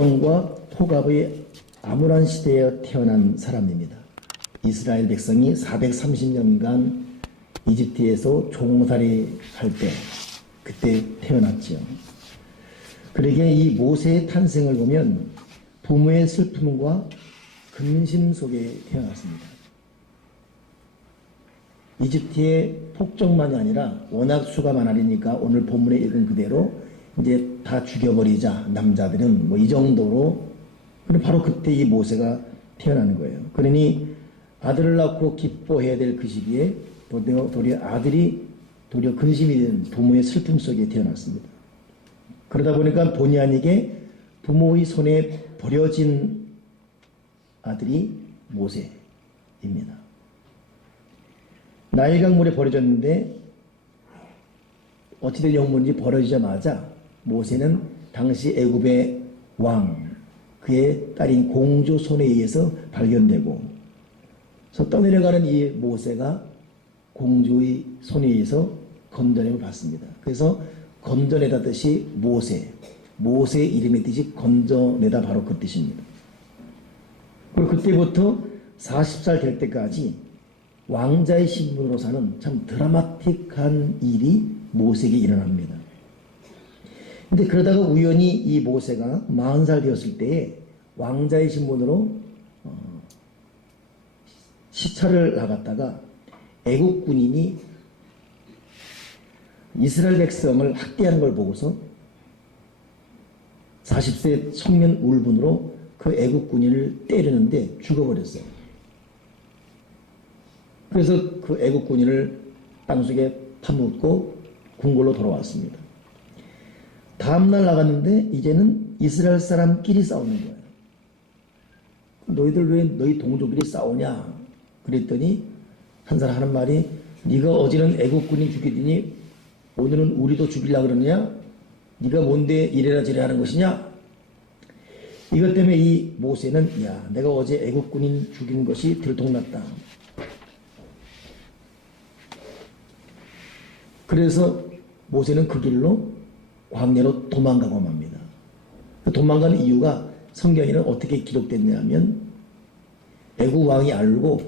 과 포갑의 암울한 시대에 태어난 사람입니다. 이스라엘 백성이 430년간 이집트에서 종살이 할 때 그때 태어났지요. 그러게 이 모세의 탄생을 보면 부모의 슬픔과 근심 속에 태어났습니다. 이집트의 폭정만이 아니라 워낙 수가 많아리니까 오늘 본문에 읽은 그대로 이제 다 죽여버리자 남자들은 뭐 이 정도로 그럼 바로 그때 이 모세가 태어나는 거예요. 그러니 아들을 낳고 기뻐해야 될 그 시기에 도리어 아들이 도리어 근심이 된 부모의 슬픔 속에 태어났습니다. 그러다 보니까 본의 아니게 부모의 손에 버려진 아들이 모세입니다. 나일강물에 버려졌는데 어찌된 영문인지 버려지자마자 모세는 당시 애굽의 왕 그의 딸인 공주 손에 의해서 발견되고 떠내려가는 이 모세가 공주의 손에 의해서 건져냄을 받습니다. 그래서 건져내다 뜻이 모세 모세의 이름의 뜻이 건져내다 바로 그 뜻입니다. 그리고 그때부터 40살 될 때까지 왕자의 신분으로 사는 참 드라마틱한 일이 모세에게 일어납니다. 근데 그러다가 우연히 이 모세가 40살 되었을 때에 왕자의 신분으로 어, 시차를 나갔다가 애국 군인이 이스라엘 백성을 학대하는 걸 보고서 40세 청년 울분으로 그 애국 군인을 때리는데 죽어버렸어요. 그래서 그 애국 군인을 땅속에 파묻고 궁궐로 돌아왔습니다. 다음날 나갔는데 이제는 이스라엘 사람끼리 싸우는 거예요. 너희들 왜 너희 동족끼리 싸우냐? 그랬더니 한 사람 하는 말이 네가 어제는 애국군인 죽이더니 오늘은 우리도 죽이려 그러느냐? 네가 뭔데 이래라 저래라 하는 것이냐? 이것 때문에 이 모세는 야 내가 어제 애국군인 죽인 것이 들통났다. 그래서 모세는 그 길로 광야로 도망가고 맙니다. 그 도망가는 이유가 성경에는 어떻게 기록됐냐면 애국 왕이 알고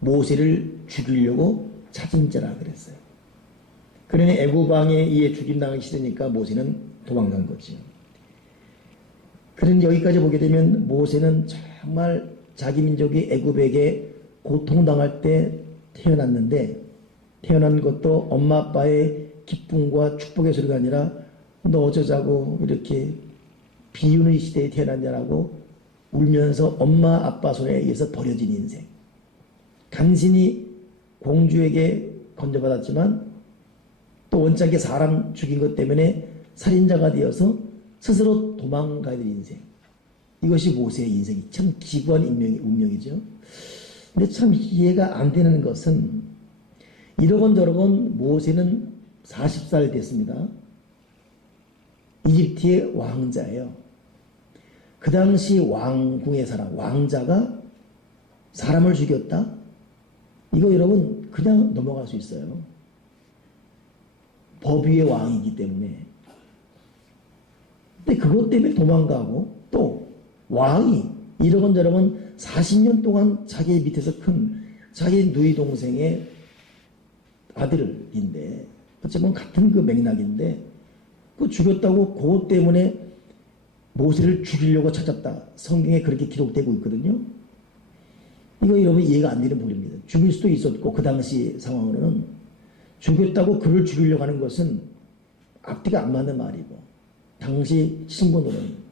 모세를 죽이려고 찾은 자라 그랬어요. 그러니 애국 왕에 의해 죽임당하기 싫으니까 모세는 도망간 거지요. 그런 여기까지 보게 되면 모세는 정말 자기 민족이 애굽에게 고통당할 때 태어났는데 태어난 것도 엄마 아빠의 기쁨과 축복의 소리가 아니라 너 어쩌자고 이렇게 비유의 시대에 태어났냐라고 울면서 엄마 아빠 손에 의해서 버려진 인생. 간신히 공주에게 건져받았지만 또 원짝에 사람 죽인 것 때문에 살인자가 되어서 스스로 도망가야 될 인생. 이것이 모세의 인생이 참 기구한 운명이, 운명이죠. 근데 참 이해가 안 되는 것은 이러건 저러건 모세는 40살 됐습니다. 이집트의 왕자예요. 그 당시 왕궁의 사람, 왕자가 사람을 죽였다? 이거 여러분 그냥 넘어갈 수 있어요. 법 위의 왕이기 때문에. 근데 그것 때문에 도망가고 또 왕이 이러건 저러건 40년 동안 자기 밑에서 큰 자기 누이 동생의 아들인데 어쩌면 같은 그 맥락인데 그 죽였다고 그것 때문에 모세를 죽이려고 찾았다. 성경에 그렇게 기록되고 있거든요. 이거 여러분 이해가 안 되는 부분입니다. 죽일 수도 있었고 그 당시 상황으로는 죽였다고 그를 죽이려고 하는 것은 앞뒤가 안 맞는 말이고 당시 신분으로는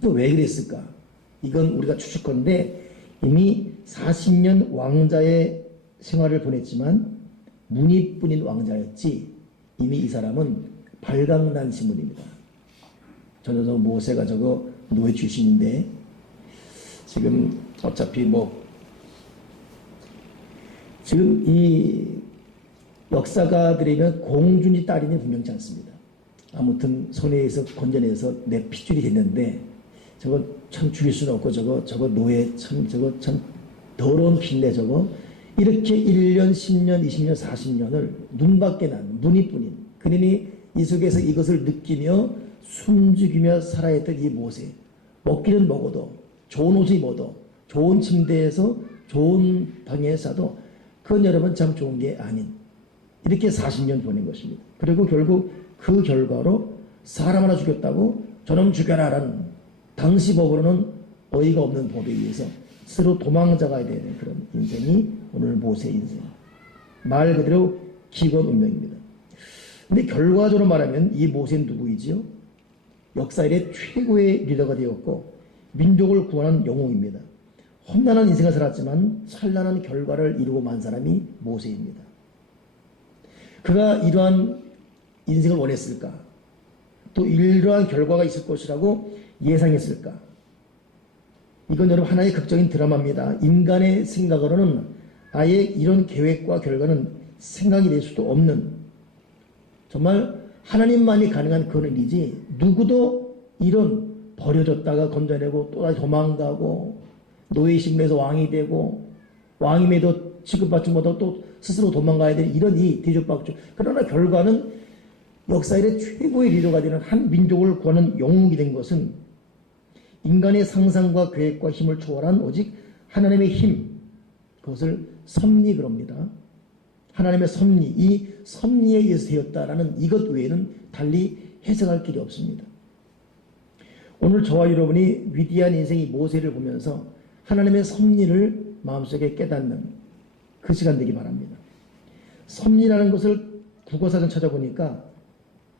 또 왜 그랬을까? 이건 우리가 추측컨대 이미 40년 왕자의 생활을 보냈지만 문의뿐인 왕자였지 이미 이 사람은 발각난 신분입니다. 저는 저 모세가 저거 노예 출신인데 지금 어차피 뭐 지금 이 역사가 들이면 공준이 딸이니 분명치 않습니다. 아무튼 손에 의해서 건져내서 내 핏줄이 됐는데 저거 참 죽일 수는 없고 저거 저거 노예 참 저거 참 더러운 핀데 저거 이렇게 1년, 10년, 20년, 40년을 눈밖에 난 문이뿐인 그러니 이 속에서 이것을 느끼며 숨죽이며 살아있던 이 모세 먹기는 먹어도 좋은 옷을 입어도 좋은 침대에서 좋은 방에 사도 그건 여러분 참 좋은 게 아닌 이렇게 40년 보낸 것입니다. 그리고 결국 그 결과로 사람 하나 죽였다고 저놈 죽여라라는 당시 법으로는 어이가 없는 법에 의해서 스스로 도망자가 되는 그런 인생이 오늘 모세 인생. 말 그대로 기권 운명입니다. 근데 결과적으로 말하면 이 모세는 누구이지요? 역사 일의 최고의 리더가 되었고 민족을 구원한 영웅입니다. 험난한 인생을 살았지만 찬란한 결과를 이루고 만 사람이 모세입니다. 그가 이러한 인생을 원했을까? 또 이러한 결과가 있을 것이라고 예상했을까? 이건 여러분 하나의 극적인 드라마입니다. 인간의 생각으로는 아예 이런 계획과 결과는 생각이 될 수도 없는 정말 하나님만이 가능한 그런 일이지 누구도 이런 버려졌다가 건져내고 또다시 도망가고 노예심에서 왕이 되고 왕임에도 취급받지 못하고 또 스스로 도망가야 되는 이런 이 대접받죠. 그러나 결과는 역사의 최고의 리더가 되는 한 민족을 구하는 영웅이 된 것은 인간의 상상과 계획과 힘을 초월한 오직 하나님의 힘 그것을 섭리 그럽니다. 하나님의 섭리 이 섭리에 의해서 되었다라는 이것 외에는 달리 해석할 길이 없습니다. 오늘 저와 여러분이 위대한 인생의 모세를 보면서 하나님의 섭리를 마음속에 깨닫는 그 시간 되기 바랍니다. 섭리라는 것을 국어사전 찾아보니까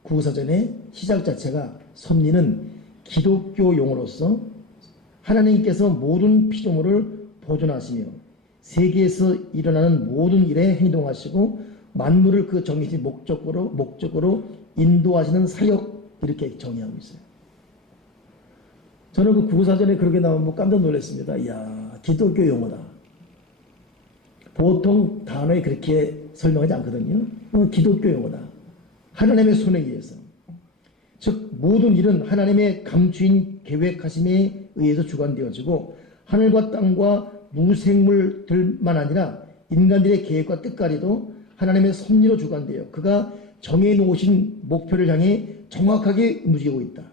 국어사전의 시작 자체가 섭리는 기독교 용어로서 하나님께서 모든 피조물을 보존하시며 세계에서 일어나는 모든 일에 행동하시고 만물을 그 정해진 목적으로 목적으로 인도하시는 사역 이렇게 정의하고 있어요. 저는 그 국어사전에 그렇게 나오면 뭐 깜짝 놀랐습니다. 이야 기독교 용어다. 보통 단어에 그렇게 설명하지 않거든요. 어, 기독교 용어다. 하나님의 손에 의해서. 즉 모든 일은 하나님의 감추인 계획하심에 의해서 주관되어지고 하늘과 땅과 무생물들만 아니라 인간들의 계획과 뜻까지도 하나님의 섭리로 주관되어 그가 정해 놓으신 목표를 향해 정확하게 움직이고 있다.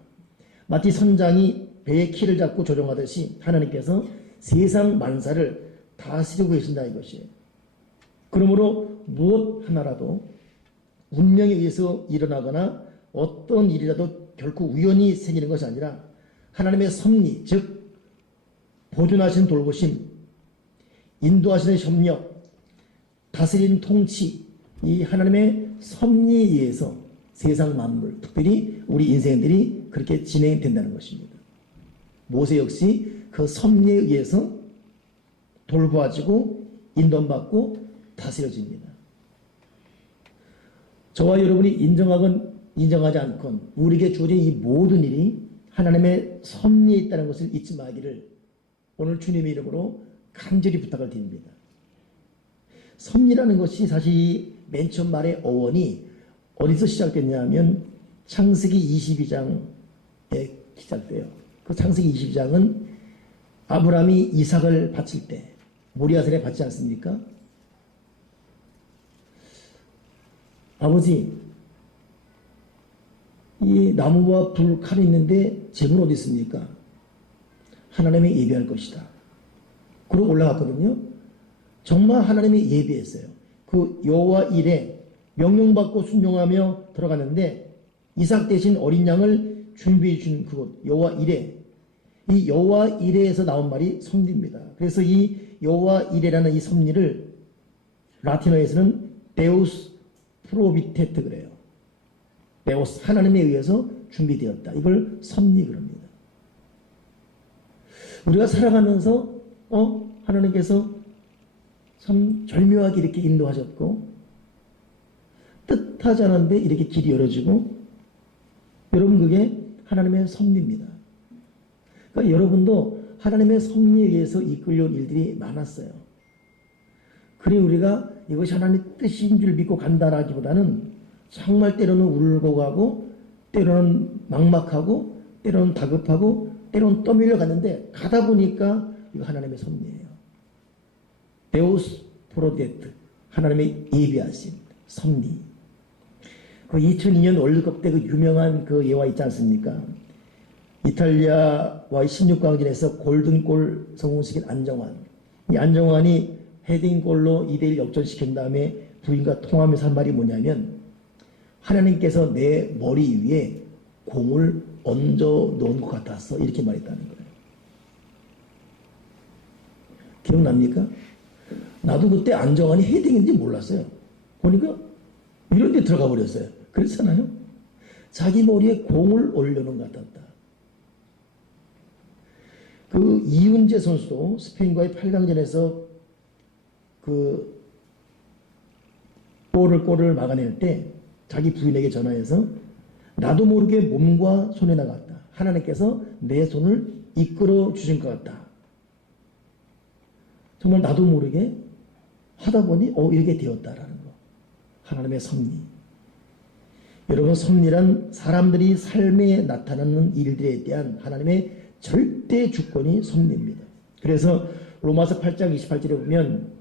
마치 선장이 배의 키를 잡고 조종하듯이 하나님께서 세상 만사를 다스리고 계신다 이것이에요. 그러므로 무엇 하나라도 운명에 의해서 일어나거나 어떤 일이라도 결코 우연히 생기는 것이 아니라 하나님의 섭리, 즉 보존하시는 돌보심, 인도하시는 협력, 다스리는 통치, 이 하나님의 섭리에 의해서 세상 만물, 특별히 우리 인생들이 그렇게 진행된다는 것입니다. 모세 역시 그 섭리에 의해서 돌보아지고 인도받고 다스려집니다. 저와 여러분이 인정하건 인정하지 않건 우리에게 주어진 이 모든 일이 하나님의 섭리에 있다는 것을 잊지 마기를 오늘 주님의 이름으로 간절히 부탁을 드립니다. 섭리라는 것이 사실 맨 처음 말의 어원이 어디서 시작됐냐 하면 창세기 22장에 시작돼요. 그 창세기 22장은 아브라함이 이삭을 바칠 때 모리아산에 받지 않습니까? 아버지, 이 나무와 불, 칼이 있는데 재물 어디 있습니까? 하나님이 예비할 것이다. 그러고 올라갔거든요. 정말 하나님이 예비했어요. 그 여호와 일에 명령받고 순종하며 들어갔는데 이삭 대신 어린 양을 준비해 준 그곳 여호와 일에 이 여호와 일에에서 나온 말이 섭리입니다. 그래서 이 여호와 일에라는 이 섭리를 라틴어에서는 데우스 프로비테트 그래요. 데우스 하나님에 의해서 준비되었다. 이걸 섭리 그럽니다. 우리가 살아가면서 어 하나님께서 참 절묘하게 이렇게 인도하셨고 뜻하지 않은데 이렇게 길이 열어지고 여러분 그게 하나님의 섭리입니다. 그러니까 여러분도 하나님의 섭리에 의해서 이끌려온 일들이 많았어요. 그래 우리가 이것이 하나님의 뜻인 줄 믿고 간다라기보다는 정말 때로는 울고 가고 때로는 막막하고 때로는 다급하고 때로는 떠밀려 갔는데 가다 보니까 이거 하나님의 섭리예요. 데우스 프로데트 하나님의 예비하신 섭리. 그 2002년 월드컵 때 그 유명한 그 예화 있지 않습니까? 이탈리아와의 16강전에서 골든골 성공시킨 안정환. 이 안정환이 헤딩골로 2대1 역전시킨 다음에 부인과 통하면서 한 말이 뭐냐면 하나님께서 내 머리 위에 공을 얹어 놓은 것 같았어. 이렇게 말했다는 거예요. 기억납니까? 나도 그때 안정환이 헤딩인지 몰랐어요. 보니까 이런 데 들어가 버렸어요. 그렇잖아요? 자기 머리에 공을 올려놓은 것 같았다. 그 이윤재 선수도 스페인과의 8강전에서 그 골을 골을 막아낼 때 자기 부인에게 전화해서 나도 모르게 몸과 손에 나갔다. 하나님께서 내 손을 이끌어 주신 것 같다. 정말 나도 모르게 하다 보니 어 이렇게 되었다라는 거. 하나님의 섭리. 여러분 섭리란 사람들이 삶에 나타나는 일들에 대한 하나님의 절대 주권이 섭리입니다. 그래서 로마서 8장 28절에 보면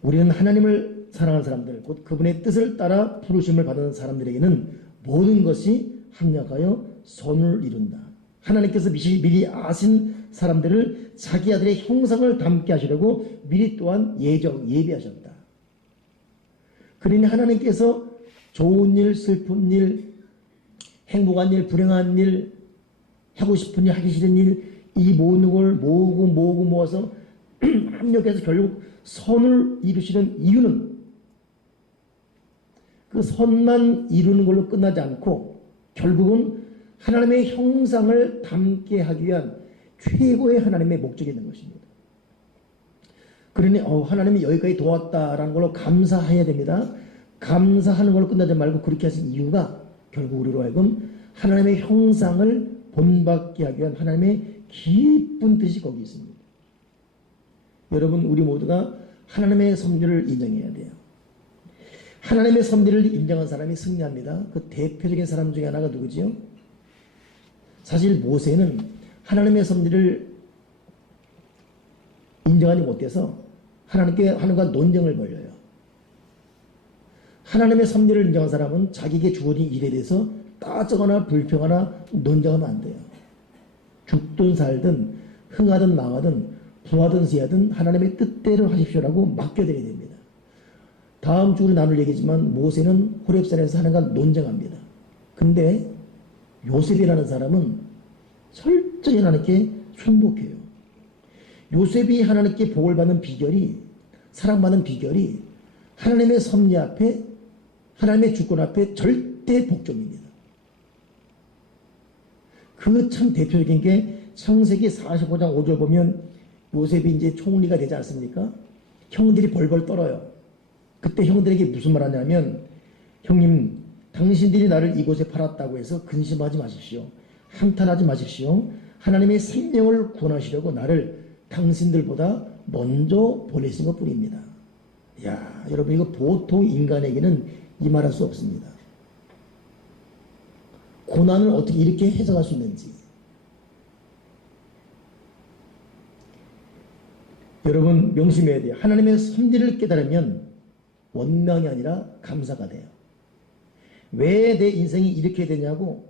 우리는 하나님을 사랑하는 사람들, 곧 그분의 뜻을 따라 부르심을 받은 사람들에게는 모든 것이 합력하여 선을 이룬다. 하나님께서 미리, 아신 사람들을 자기 아들의 형상을 담게 하시려고 미리 또한 예정, 예비하셨다. 그러니 하나님께서 좋은 일, 슬픈 일, 행복한 일, 불행한 일, 하고 싶은 일, 하기 싫은 일, 이 모든 걸 모으고 모으고 모아서 합력해서 결국 선을 이루시는 이유는 그 선만 이루는 걸로 끝나지 않고 결국은 하나님의 형상을 담게 하기 위한 최고의 하나님의 목적이 있는 것입니다. 그러니 어, 하나님이 여기까지 도왔다라는 걸로 감사해야 됩니다. 감사하는 걸로 끝나지 말고 그렇게 하신 이유가 결국 우리로 하여금 하나님의 형상을 본받게 하기 위한 하나님의 깊은 뜻이 거기 있습니다. 여러분 우리 모두가 하나님의 섭리를 인정해야 돼요. 하나님의 섭리를 인정한 사람이 승리합니다. 그 대표적인 사람 중에 하나가 누구지요? 사실 모세는 하나님의 섭리를 인정하지 못해서 하나님께 하나님과 논쟁을 벌여요. 하나님의 섭리를 인정한 사람은 자기에게 주어진 일에 대해서 따지거나 불평하나 논쟁하면 안 돼요. 죽든 살든 흥하든 망하든 부하든 세하든 하나님의 뜻대로 하십시오라고 맡겨드려야 됩니다. 다음 주로 나눌 얘기지만 모세는 호렙산에서 하나님과 논쟁합니다. 근데 요셉이라는 사람은 철저히 하나님께 순복해요. 요셉이 하나님께 복을 받는 비결이 사랑받는 비결이 하나님의 섭리 앞에 하나님의 주권 앞에 절대 복종입니다. 그 참 대표적인 게 창세기 45장 5절 보면 요셉이 이제 총리가 되지 않습니까? 형들이 벌벌 떨어요. 그때 형들에게 무슨 말 하냐면 형님 당신들이 나를 이곳에 팔았다고 해서 근심하지 마십시오. 한탄하지 마십시오. 하나님의 생명을 구원하시려고 나를 당신들보다 먼저 보내신 것 뿐입니다. 야, 여러분 이거 보통 인간에게는 이 말할 수 없습니다. 고난을 어떻게 이렇게 해석할 수 있는지. 여러분 명심해야 돼요. 하나님의 섭리를 깨달으면 원망이 아니라 감사가 돼요. 왜 내 인생이 이렇게 되냐고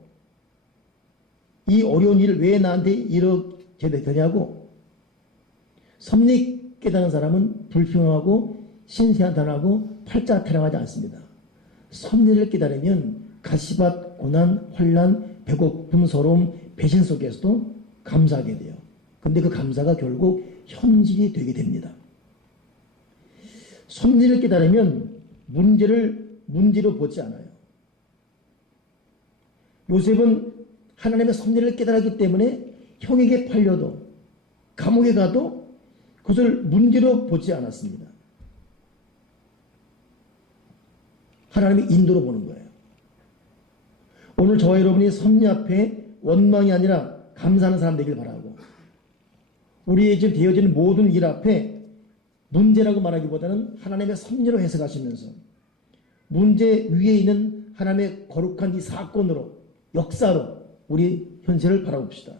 이 어려운 일을 왜 나한테 이렇게 되냐고 섭리 깨달은 사람은 불평하고 신세한탄하고 팔자 타령하지 않습니다. 섭리를 깨달으면 가시밭, 고난, 환란, 배고픔, 서러움, 배신 속에서도 감사하게 돼요. 근데 그 감사가 결국 현실이 되게 됩니다. 섭리를 깨달으면 문제를 문제로 보지 않아요. 요셉은 하나님의 섭리를 깨달았기 때문에 형에게 팔려도 감옥에 가도 그것을 문제로 보지 않았습니다. 하나님의 인도로 보는 거예요. 오늘 저와 여러분이 섭리 앞에 원망이 아니라 감사하는 사람 되길 바라고 우리의 지금 되어지는 모든 일 앞에 문제라고 말하기보다는 하나님의 섭리로 해석하시면서 문제 위에 있는 하나님의 거룩한 이 사건으로 역사로 우리 현실을 바라봅시다.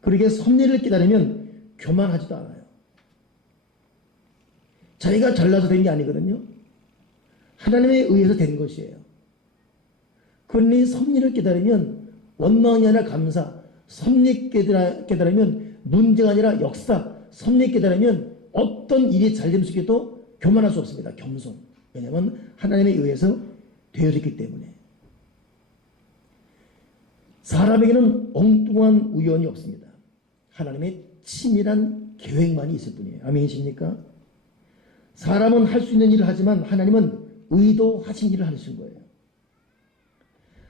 그러게 섭리를 기다리면 교만하지도 않아요. 자기가 잘나서 된 게 아니거든요. 하나님에 의해서 된 것이에요. 그러니 섭리를 기다리면 원망이 아니라 감사, 섭리 깨달으면 문제가 아니라 역사, 섭리 깨달으면 어떤 일이 잘 되는 속에도 교만할 수 없습니다. 겸손. 왜냐하면 하나님에 의해서 되어졌기 때문에. 사람에게는 엉뚱한 우연이 없습니다. 하나님의 치밀한 계획만이 있을 뿐이에요. 아멘이십니까? 사람은 할 수 있는 일을 하지만 하나님은 의도하신 일을 하시는 거예요.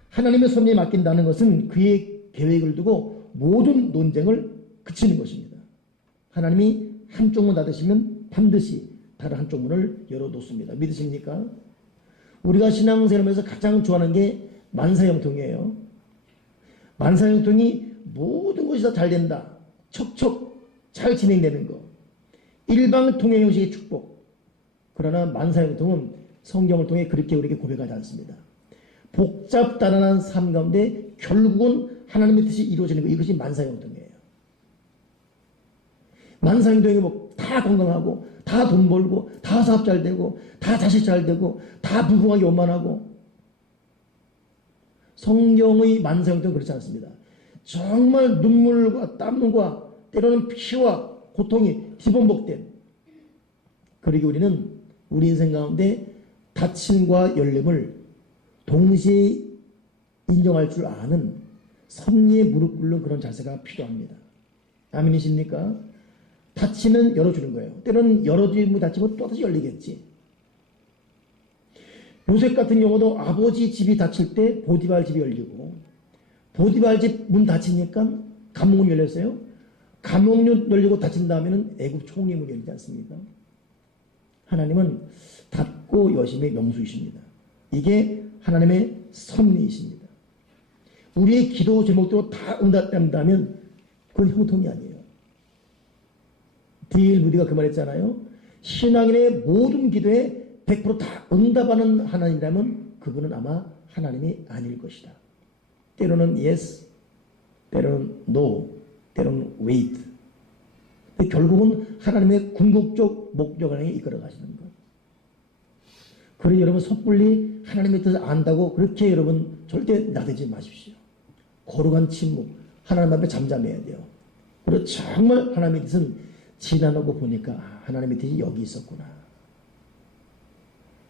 하나님의 섭리에 맡긴다는 것은 그의 계획을 두고 모든 논쟁을 그치는 것입니다. 하나님이 한쪽 문 닫으시면 반드시 다른 한쪽 문을 열어놓습니다. 믿으십니까? 우리가 신앙생활에서 가장 좋아하는 게 만사형통이에요. 만사형통이 모든 것이 다 잘 된다. 척척 잘 진행되는 거. 일방 통행 형식의 축복. 그러나 만사형통은 성경을 통해 그렇게 우리에게 고백하지 않습니다. 복잡다단한 삶 가운데 결국은 하나님의 뜻이 이루어지는 것 이것이 만사형통이에요. 만사형통이 뭐 다 건강하고 다 돈 벌고 다 사업 잘 되고 다 자식 잘 되고 다 부부관계 원만하고 성경의 만사형통은 그렇지 않습니다. 정말 눈물과 땀과 때로는 피와 고통이 뒤범벅된 그리고 우리는 우리 인생 가운데 닫힘과 열림을 동시에 인정할 줄 아는 섭리에 무릎 꿇는 그런 자세가 필요합니다. 아멘이십니까? 닫히면 열어주는 거예요. 때로는 열어주면 닫히면 또다시 열리겠지. 요셉 같은 경우도 아버지 집이 닫힐 때 보디발 집이 열리고 보디발 집 문 닫히니까 감옥문 열렸어요. 감옥문 열리고 닫힌 다음에는 애굽 총리 문 열리지 않습니까? 하나님은 닫고 여심의 명수이십니다. 이게 하나님의 섭리이십니다. 우리의 기도 제목대로 다 응답된다면 그건 형통이 아니에요. D.L. 무디가 그 말했잖아요. 신앙인의 모든 기도에 100%다 응답하는 하나님이라면 그분은 아마 하나님이 아닐 것이다. 때로는 yes, 때로는 no, 때로는 wait. 결국은 하나님의 궁극적 목적을 이끌어 가시는 것. 그래 여러분 섣불리 하나님의 뜻을 안다고 그렇게 여러분 절대 나대지 마십시오. 거룩한 침묵, 하나님 앞에 잠잠해야 돼요. 그리고 정말 하나님의 뜻은 지나놓고 보니까 아, 하나님의 뜻이 여기 있었구나.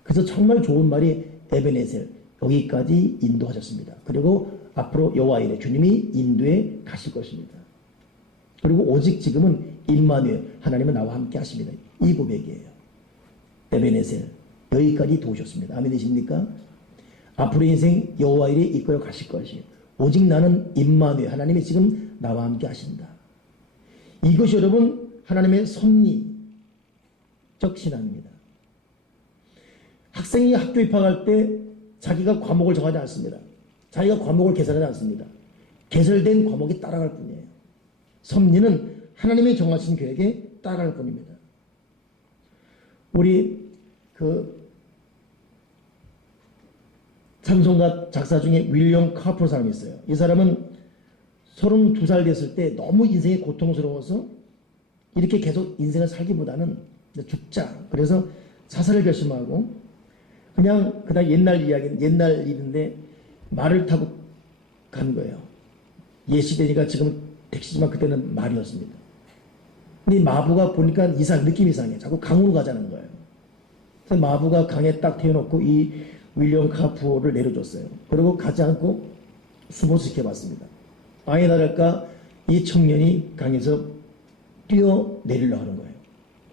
그래서 정말 좋은 말이 에베네셀 여기까지 인도하셨습니다. 그리고 앞으로 여호와 이레 주님이 인도에 가실 것입니다. 그리고 오직 지금은 임마누엘 하나님은 나와 함께 하십니다. 이 고백이에요. 에베네셀 여기까지 도우셨습니다. 아멘이십니까? 앞으로 인생 여호와 이레 이끌어 가실 것이 오직 나는 임마누엘 하나님이 지금 나와 함께 하신다. 이것이 여러분 하나님의 섭리적 신앙입니다. 학생이 학교 입학할 때 자기가 과목을 정하지 않습니다. 자기가 과목을 개설하지 않습니다. 개설된 과목이 따라갈 뿐이에요. 섭리는 하나님이 정하신 계획에 따라갈 뿐입니다. 우리 그 찬송가 작사 중에 윌리엄 카프로 사람이 있어요. 이 사람은 32살 됐을 때 너무 인생이 고통스러워서 이렇게 계속 인생을 살기보다는 죽자. 그래서 자살을 결심하고 그냥 그다 옛날 이야기 옛날 일인데 말을 타고 간 거예요. 옛 시대니까 지금 택시지만 그때는 말이었습니다. 근데 마부가 보니까 이상 느낌 이상해. 자꾸 강으로 가자는 거예요. 그래서 마부가 강에 딱 태워놓고 이 윌리엄 카푸어를 내려줬어요. 그리고 가지 않고 숨어서 지켜봤습니다. 아예 다를까 이 청년이 강에서 뛰어내리려 하는 거예요.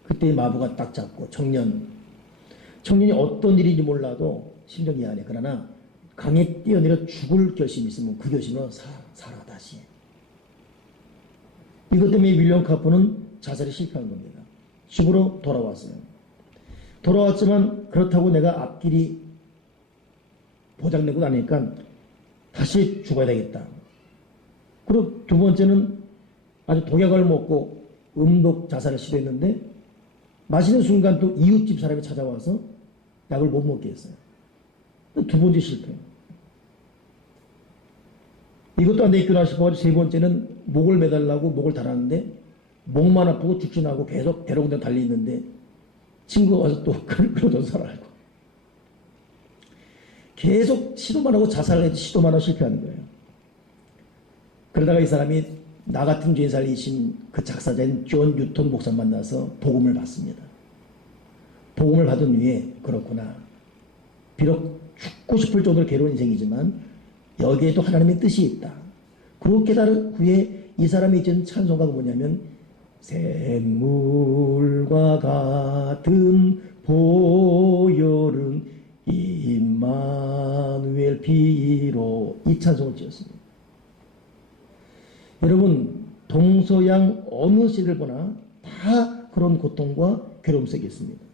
그때 마부가 딱 잡고 청년 청년이 어떤 일인지 몰라도 심정이 안해 그러나 강에 뛰어내려 죽을 결심이 있으면 그 결심으로 사, 살아 다시. 이것 때문에 윌리엄 카프는 자살에 실패한 겁니다. 집으로 돌아왔어요. 돌아왔지만 그렇다고 내가 앞길이 보장되고 나니까 다시 죽어야 되겠다. 그리고 두 번째는 아주 독약을 먹고 음독 자살을 시도했는데 마시는 순간 또 이웃집 사람이 찾아와서 약을 못 먹게 했어요. 두 번째 실패. 이것도 안 되겠구나 싶어가지고 세 번째는 목을 매달라고 목을 달았는데 목만 아프고 직진하고 계속 대로군대 달리는데 친구가 와서 또 끌어줘 살아고 계속 시도만 하고 자살을 해도 시도만 하고 실패하는 거예요. 그러다가 이 사람이 나 같은 죄 살리신 그 작사자인 존 뉴턴 목사 만나서 복음을 받습니다. 복음을 받은 후에 그렇구나. 비록 죽고 싶을 정도로 괴로운 인생이지만 여기에도 하나님의 뜻이 있다. 그렇게 깨달은 후에 이 사람이 지은 찬송가가 뭐냐면 샘물과 같은 보혈은 임마누엘 피로 이 찬송을 지었습니다. 여러분 동서양 어느 시를 보나 다 그런 고통과 괴로움 속에 있습니다.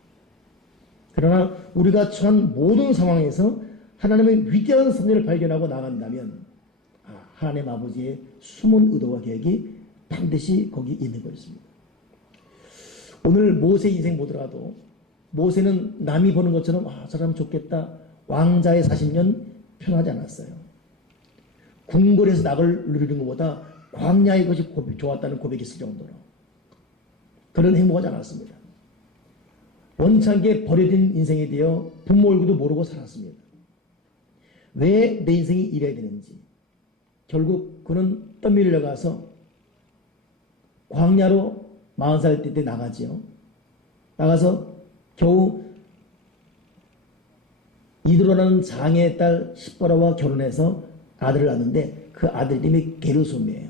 그러나 우리가 처한 모든 상황에서 하나님의 위대한 섭리를 발견하고 나간다면 아, 하나님 아버지의 숨은 의도와 계획이 반드시 거기 있는 것입니다. 오늘 모세 인생 보더라도 모세는 남이 보는 것처럼 아, 저 사람 좋겠다. 왕자의 40년 편하지 않았어요. 궁궐에서 낙을 누리는 것보다 광야의 것이 고백- 좋았다는 고백이 있을 정도로 그런 행복하지 않았습니다. 원창게 버려진 인생에 대해 부모 얼굴도 모르고 살았습니다. 왜 내 인생이 이래야 되는지 결국 그는 떠밀려 가서 광야로 40살 때 나가지요. 나가서 겨우 이드로라는 장의 딸 십보라와 결혼해서 아들을 낳는데 그 아들 이름이 게르솜이에요.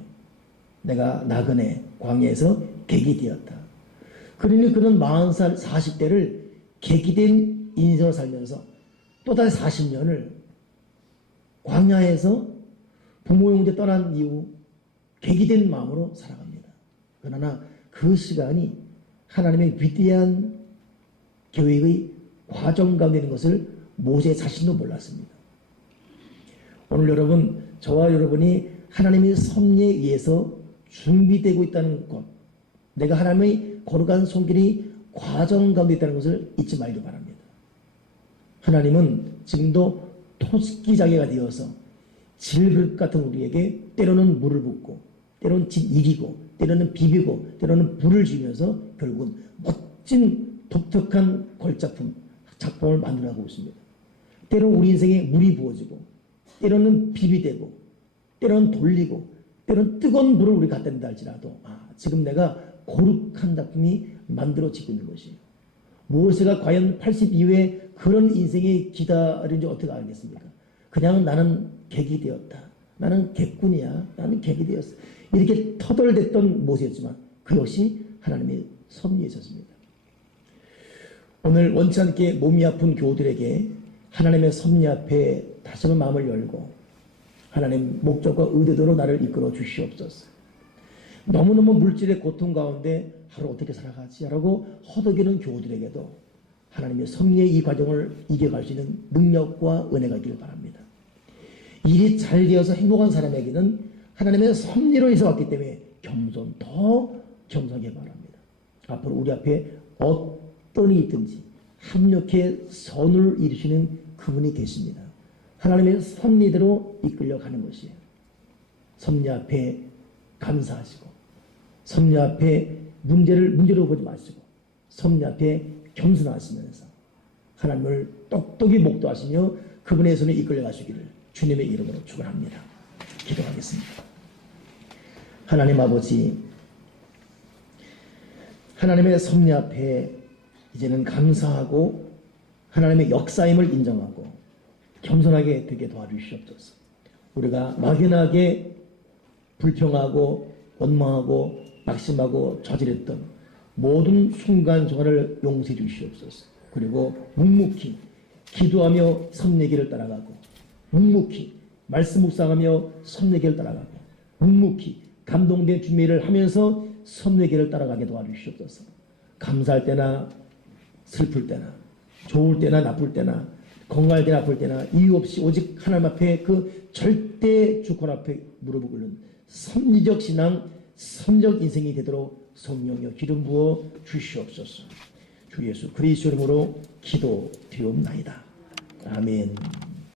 내가 나그네 광야에서 객이 되었다. 그러니 그는 40살 40대를 객이 된 인생을 살면서 또다시 40년을 광야에서 부모 형제 떠난 이후 객이 된 마음으로 살아갑니다. 그러나 그 시간이 하나님의 위대한 계획의 과정 가운데 있는 것을 모세 자신도 몰랐습니다. 오늘 여러분, 저와 여러분이 하나님의 섭리에 의해서 준비되고 있다는 것, 내가 하나님의 거룩한 손길이 과정 가운데 있다는 것을 잊지 말기 바랍니다. 하나님은 지금도 토끼자개가 되어서 질그릇 같은 우리에게 때로는 물을 붓고 때로는 짓 이기고 때로는 비비고 때로는 불을 지면서 결국은 멋진 독특한 걸작품 작품을 만들어가고 있습니다. 때로는 우리 인생에 물이 부어지고 때로는 비비되고 때로는 돌리고 때로는 뜨거운 물을 우리 갖다 댄다 할지라도 아 지금 내가 거룩한 작품이 만들어지고 있는 것이에요. 모세가 과연 80 이후에 그런 인생이 기다린지 어떻게 알겠습니까? 그냥 나는 객이 되었다. 나는 객군이야. 나는 객이 되었어. 이렇게 터덜댔던 모세였지만 그 역시 하나님의 섭리에 있었습니다. 오늘 원치 않게 몸이 아픈 교우들에게 하나님의 섭리 앞에 다시 한번 마음을 열고 하나님 목적과 의도대로 나를 이끌어 주시옵소서. 너무너무 물질의 고통 가운데 하루 어떻게 살아가지? 라고 허덕이는 교우들에게도 하나님의 섭리의 이 과정을 이겨갈 수 있는 능력과 은혜가 있기를 바랍니다. 일이 잘 되어서 행복한 사람에게는 하나님의 섭리로 인해 왔기 때문에 겸손, 더 겸손하게 바랍니다. 앞으로 우리 앞에 어떤 일이 있든지 합력해 선을 이루시는 그분이 계십니다. 하나님의 섭리대로 이끌려 가는 것이에요. 섭리 앞에 감사하시고 섭리 앞에 문제를 문제로 보지 마시고 섭리 앞에 겸손하시면서 하나님을 똑똑히 목도하시며 그분의 손에 이끌려 가시기를 주님의 이름으로 축원합니다. 기도하겠습니다. 하나님 아버지 하나님의 섭리 앞에 이제는 감사하고 하나님의 역사임을 인정하고 겸손하게 되게 도와주시옵소서. 우리가 막연하게 불평하고 원망하고 낙심하고 저질했던 모든 순간순간을 용서해 주시옵소서. 그리고 묵묵히 기도하며 섭리기를 따라가고 묵묵히 말씀 묵상하며 섭리기를 따라가고 묵묵히 감동된 준비를 하면서 섭리기를 따라가게 도와주시옵소서. 감사할 때나 슬플 때나 좋을 때나 나쁠 때나 건강할 때나 아플 때나 이유 없이 오직 하나님 앞에 그 절대 주권 앞에 무릎을 꿇는 섭리적 신앙, 섭리적 인생이 되도록 성령여 기름 부어 주시옵소서. 주 예수 그리스도 이름으로 기도 드리옵나이다. 아멘.